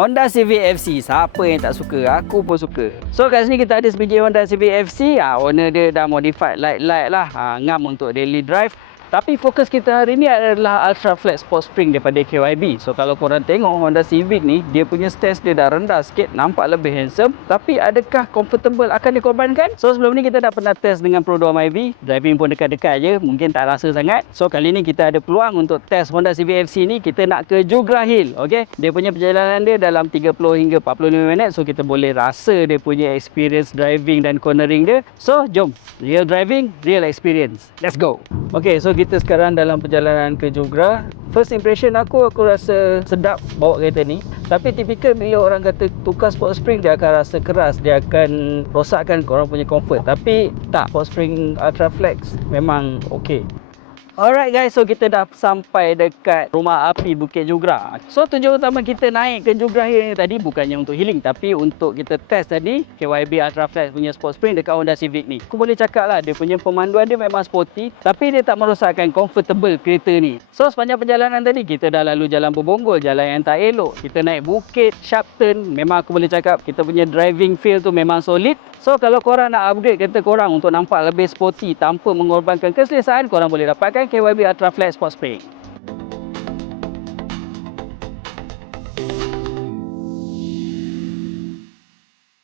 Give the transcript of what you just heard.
Honda Civic FC, siapa yang tak suka? Aku pun suka. So kat sini kita ada sebiji Honda Civic FC. Owner dia dah modified light-light lah, ngam untuk daily drive. Tapi fokus kita hari ni adalah Ultra Flat Sport Spring daripada KYB. So kalau korang tengok Honda Civic ni, dia punya stance dia dah rendah sikit, nampak lebih handsome. Tapi adakah comfortable akan dikorbankan? So sebelum ni kita dah pernah test dengan Pro 2 MyV. Driving pun dekat-dekat je, mungkin tak rasa sangat. So kali ni kita ada peluang untuk test Honda Civic FC ni. Kita nak ke Jugra Hill, okay? Dia punya perjalanan dia dalam 30 hingga 45 minit. So kita boleh rasa dia punya experience driving dan cornering dia. So jom, real driving, real experience. Let's go. Okay, so kita sekarang dalam perjalanan ke Jugra. First impression aku rasa sedap bawa kereta ni. Tapi tipikal bila orang kata tukar Sport Spring, dia akan rasa keras, dia akan rosakkan korang punya comfort. Tapi tak, Sport Spring Ultra Flex memang okay. Alright guys, so kita dah sampai dekat rumah api Bukit Jugra. So tujuan utama kita naik ke Jugra Hill ni tadi bukannya untuk healing, tapi untuk kita test tadi KYB Ultra Flex punya Sport Spring dekat Honda Civic ni. Aku boleh cakap lah, dia punya pemanduan dia memang sporty, tapi dia tak merosakkan comfortable kereta ni. So sepanjang perjalanan tadi kita dah lalu jalan berbonggol, jalan yang tak elok. Kita naik bukit, sharp turn, memang aku boleh cakap kita punya driving feel tu memang solid. So kalau korang nak upgrade kereta korang untuk nampak lebih sporty tanpa mengorbankan keselesaan, korang boleh dapatkan KYB Ultra Flex Sport Spring.